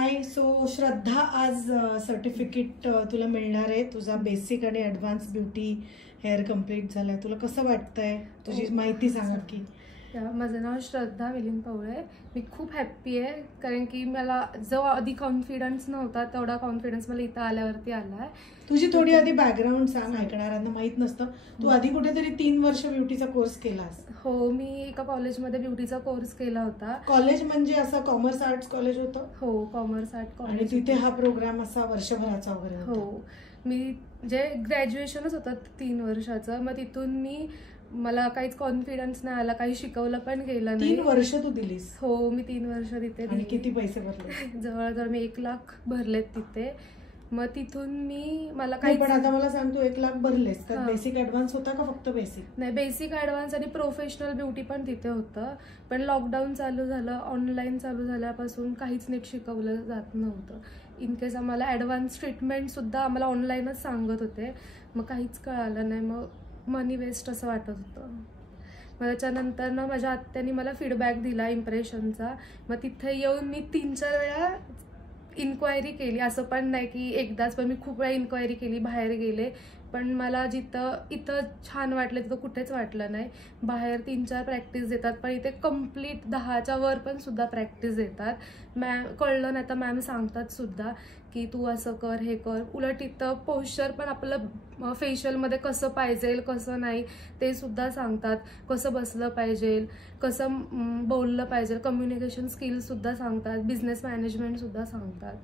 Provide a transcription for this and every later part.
हाय. So श्रद्धा, आज certificate तुला मिळणार आहे. तुझा बेसिक आणि ॲडव्हान्स ब्युटी हेअर कम्प्लीट झालाय. तुला कसं वाटतंय? तुझी माहिती सांगा की. माझं नाव श्रद्धा मिलिंद पवळे. मी खूप हॅप्पी आहे, कारण की मला जो आधी कॉन्फिडन्स नव्हता तेवढा कॉन्फिडन्स मला इथं आल्यावरती आला आहे. तुझी थोडी आधी बॅकग्राऊंड सांग, ऐकणाऱ्यांना माहीत नसतं. तू आधी कुठेतरी 3 वर्ष ब्युटीचा कोर्स केलास. हो, मी एका कॉलेजमध्ये ब्युटीचा कोर्स केला होता. कॉलेज म्हणजे असं कॉमर्स आर्ट्स कॉलेज होतं? हो, कॉमर्स आर्ट कॉलेज. आणि तिथे हा प्रोग्राम असा वर्षभराचा वगैरे? हो, मी जे ग्रॅज्युएशनच होतं 3 वर्षाचं. मग तिथून मला काहीच कॉन्फिडन्स नाही आला, काही शिकवलं पण गेलं नाही. 3 वर्ष तू दिलीस? हो, मी 3 वर्ष तिथे. आणि किती पैसे भरले? जवळजवळ मी 1 लाख भरलेत तिथे. मग तिथून मला काही. पण आता मला सांग, तू 1 लाख भरलेस तर बेसिक ॲडव्हान्स होता का फक्त बेसिक? नाही, बेसिक ॲडव्हान्स आणि प्रोफेशनल ब्युटी पण तिथे होतं. पण लॉकडाऊन चालू झालं, ऑनलाईन चालू झाल्यापासून काहीच नीट शिकवलं जात नव्हतं. इन केस आम्हाला ॲडव्हान्स ट्रीटमेंटसुद्धा आम्हाला ऑनलाईनच सांगत होते. मग काहीच कळालं नाही. मग मनी वेस्ट असं वाटत होतं. मग त्याच्यानंतर माझ्या आत्याने मला फीडबॅक दिला इम्प्रेशनचा. मग तिथे येऊन मी 3-4 वेळा इन्क्वायरी केली. असं पण नाही की एकदाच, पण मी खूप वेळा इन्क्वायरी केली, बाहेर गेले. पण मला इथं छान वाटलं तिथं कुठेच वाटलं नाही. बाहेर 3-4 प्रॅक्टिस देतात, पण इथे कम्प्लीट 10च्या वर पण सुद्धा प्रॅक्टिस देतात. कळलं नाही तर मॅम सांगतात सुद्धा की तू असं कर, हे कर. उलट इथं पोश्चर पण आपलं फेशियलमध्ये कसं पाहिजे कसं नाही ते सुद्धा सांगतात. कसं बसलं पाहिजे, कसं बोललं पाहिजे, कम्युनिकेशन स्किल सुद्धा सांगतात, बिझनेस मॅनेजमेंट सुद्धा सांगतात.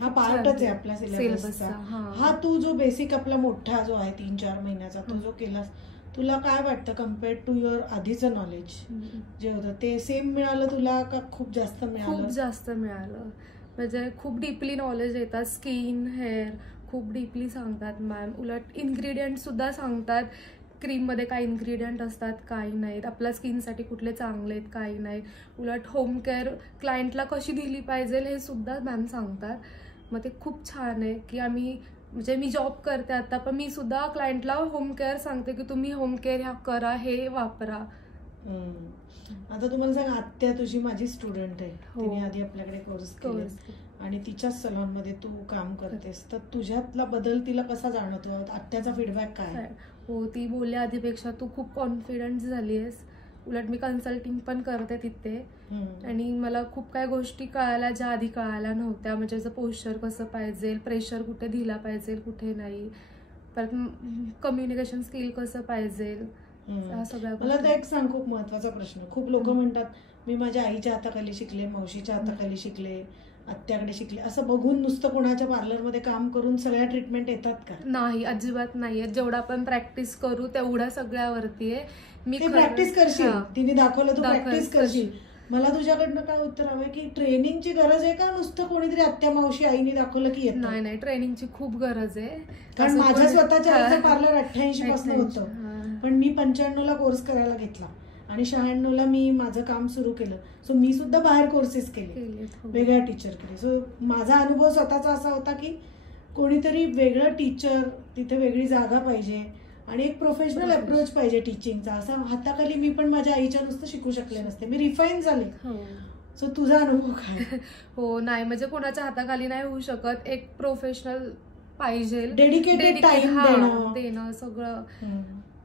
हा पार्टच आहे आपला सिलेबसचा. हा तू जो बेसिक आपला मोठा जो आहे 3-4 महिन्याचा तो जो केलास, तुला काय वाटतं कम्पेअर्ड टू युअर आधीचं नॉलेज जे होतं ते सेम मिळालं तुला का खूप जास्त मिळालं? खूप जास्त मिळालं. म्हणजे खूप डीपली नॉलेज येतात. स्किन, हेअर खूप डीपली सांगतात मॅम. उलट इन्ग्रेडियंट सुद्धा सांगतात. क्रीममध्ये काय इन्ग्रेडियंट असतात, काही नाहीत, आपल्या स्किनसाठी कुठले चांगले आहेत, काही नाहीत. उलट होम केअर क्लायंटला कशी दिली पाहिजे हे सुद्धा मॅम सांगतात. मग ते खूप छान आहे की मी जॉब करते आता, पण मी सुद्धा क्लायंटला होम केअर सांगते की तुम्ही होम केअर ह्या करा, हे वापरा. आता तुम्हाला सांग, आत्या तुझी माझी स्टुडंट आहे. तिने आधी आपल्याकडे कोर्स केले आणि तिच्याच सलॉनमध्ये तू काम करतेस. तर तुझ्यातला बदल तिला कसा जाणवतो? आत्याचा फीडबॅक काय? हो, ती बोलल्या आधीपेक्षा तू खूप कॉन्फिडंट झाली आहेस. उलट मी कन्सल्टिंग पण करते तिथे आणि मला खूप काही गोष्टी कळायला ज्या आधी कळायला नव्हत्या. म्हणजे जसं पोश्चर कसं पाहिजे, प्रेशर कुठे दिला पाहिजे, कुठे नाही, परत कम्युनिकेशन स्किल कसं पाहिजे. मला तर एक सांग, खूप महत्वाचा प्रश्न. खूप लोक म्हणतात मी माझ्या आईच्या हाताखाली शिकले, मावशीच्या हाताखाली शिकले, आत्याकडे शिकले. असं बघून नुसतं कोणाच्या पार्लरमध्ये काम करून सगळ्या ट्रीटमेंट येतात का? नाही, अजिबात नाहीये. जेवढा आपण प्रॅक्टिस करू तेवढा सगळ्यावरती आहे. मी प्रॅक्टिस करशील, तिने दाखवलं तू प्रॅक्टिस करशील. मला तुझ्याकडनं काय उत्तर हवंय की ट्रेनिंगची गरज आहे का नुसतं कोणीतरी आत्या, मावशी, आईने दाखवलं की येतं? नाही, ट्रेनिंगची खूप गरज आहे. कारण माझ्या स्वतःच्या पार्लर 88 पासून होतं, पण मी 95ला कोर्स करायला घेतला आणि 96ला मी माझं काम सुरू केलं. सो मी सुद्धा बाहेर कोर्सेस केले वेगळ्या टीचरकडे. सो माझा अनुभव स्वतःचा असा होता की कोणीतरी वेगळं टीचर, तिथे वेगळी जागा पाहिजे आणि एक प्रोफेशनल अप्रोच पाहिजे टीचिंगचा. असं हाताखाली मी पण माझ्या आईच्या नुसतं शिकू शकले नसते. मी रिफाईन झाले. सो तुझा अनुभव काय? हो, नाही म्हणजे कोणाच्या हाताखाली नाही होऊ शकत. एक प्रोफेशनल पाहिजे, डेडिकेटेड टाइम देणं सगळं.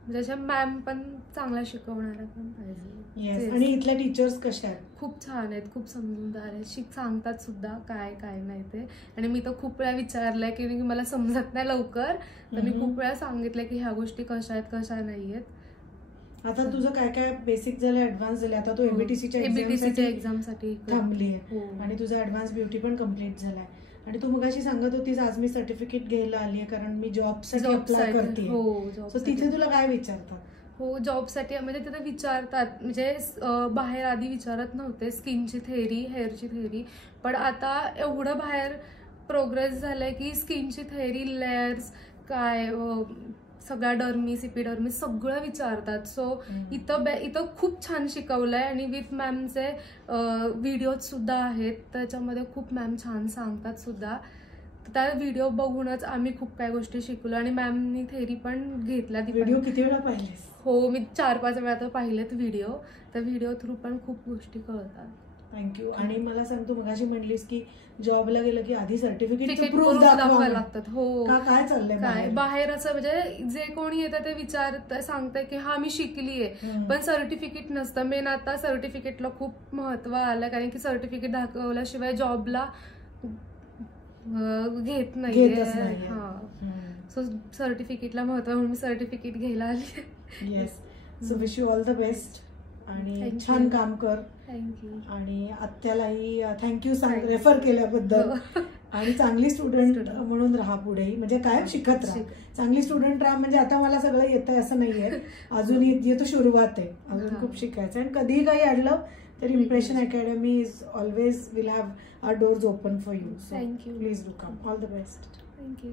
जशा मॅम पण चांगला शिकवणाऱ्या पण पाहिजे. आणि इथल्या टीचर्स कशा आहेत? खूप छान आहेत, खूप समजूनदार आहेत, सांगतात सुद्धा काय नाही ते. आणि मी तर खूप वेळा विचारलंय की मला समजत नाही लवकर, तर मी खूप वेळा सांगितलंय की ह्या गोष्टी कशा आहेत, कशा नाही आहेत. आता तुझं काय काय बेसिक झालं, ऍडव्हान्स झाले. आता तू एबीटीसीच्या एक्झामसाठी थांबली आहे आणि तुझा ऍडव्हान्स ब्युटी पण कम्प्लीट झालाय. आणि तू मगाशी सांगत होतीस आज मी सर्टिफिकेट घ्यायला आली आहे कारण मी जॉबसाठी अप्लाय करते. सो तिथे तुला काय विचारतात? हो, जॉबसाठी म्हणजे तिथे विचारतात. म्हणजे बाहेर आधी विचारत नव्हते स्किनची थेअरी, हेअरची थेअरी, पण आता एवढं बाहेर प्रोग्रेस झालंय की स्किनची थेअरी, लेयर्स काय, सगळ्या डर्मिस, इपिडर्मिस सगळं विचारतात. सो इथं खूप छान शिकवलंय आणि विथ मॅमचे व्हिडिओज सुद्धा आहेत, त्याच्यामध्ये खूप मॅम छान सांगतात सुद्धा. त्या व्हिडिओ बघूनच आम्ही खूप काही गोष्टी शिकलो आणि मॅमनी थेअरी पण घेतल्या. व्हिडिओ किती वेळा पाहिलेस? हो, मी 4-5 वेळा तर पाहिलेत व्हिडिओ. तर व्हिडिओ थ्रू पण खूप गोष्टी कळतात. थँक्यू. आणि मला सांग, तू मगाशी म्हणलीस की जॉबला गेलं की आधी सर्टिफिकेट प्रूफ दाखवायला लागतात. हो, काय चाललंय काय बाहेर असं म्हणजे जे कोणी येतं ते विचारत सांगताय की हा मी शिकलीये, पण सर्टिफिकेट नसतं. मेन आता सर्टिफिकेटला खूप महत्व आलं, कारण की सर्टिफिकेट दाखवल्याशिवाय जॉबला घेत नाही. सो सर्टिफिकेटला महत्व म्हणून मी सर्टिफिकेट घ्यायला आली. Yes. So wish you all the best आणि छान काम कर. थँक्यू. आणि आत्यालाही थँक्यू रेफर केल्याबद्दल. आणि चांगली स्टुडंट म्हणून राहा पुढेही, म्हणजे कायम शिकत राहा. चांगली स्टुडंट राहा, म्हणजे आता मला सगळं येतंय असं नाहीये, अजूनही तो सुरुवात आहे, अजून खूप शिकायचं. आणि कधीही काही अडलं तर impression academy is always will have our doors open for you. So please do come. All the best. Thank you.